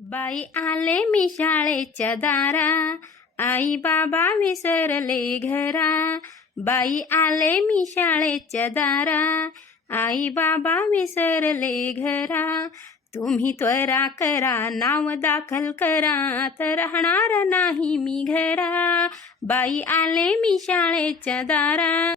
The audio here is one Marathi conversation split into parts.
बाई आले मी शाळेच्या दारा. आई बाबा विसरले घरा. बाई आले मी शाळेच्या दारा. आई बाबा विसरले घरा. तुम्ही त्वरा करा नाव दाखल करा. तर राहणार नाही मी घरा. बाई आले मी शाळेच्या दारा.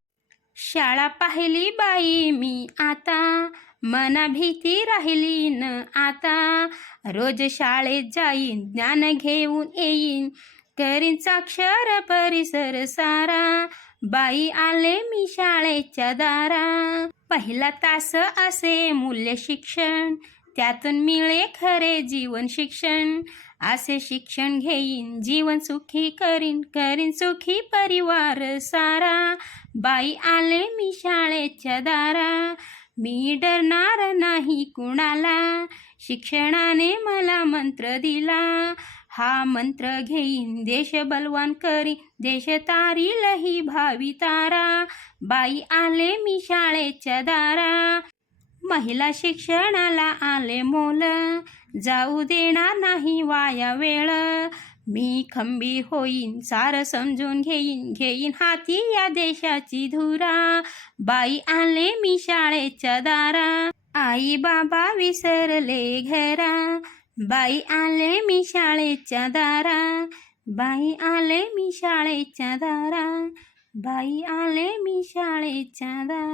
शाळा पाहिली बाई मी आता. मना भीती राहिली न आता. रोज शाळेत जाईन ज्ञान घेऊन येईन. करीन साक्षर परिसर सारा. बाई आले मी शाळेच्या दारा. पहिला तास असे मूल्य शिक्षण त्यातून मिळे खरे जीवन शिक्षण. असे शिक्षण घेईन जीवन सुखी करीन करीन सुखी परिवार सारा. बाई आले मी शाळेच्या दारा. मी डरणार नाही कुणाला. शिक्षणाने मला मंत्र दिला. हा मंत्र घेईन देश बलवान करी. देश तारीलही भावी तारा. बाई आले मी शाळेच्या दारा. महिला शिक्षणाला आले मोल. जाऊ देणार नाही वाया वेळ. मी खंबी होईन सार समजून घेईन घेईन हाती या देशाची धुरा. बाई आले मी शाळेच्या दारा. आई बाबा विसरले घरा. बाई आले मी शाळेच्या दारा. बाई आले मी शाळेच्या दारा. बाई आले मी शाळेच्या दारा.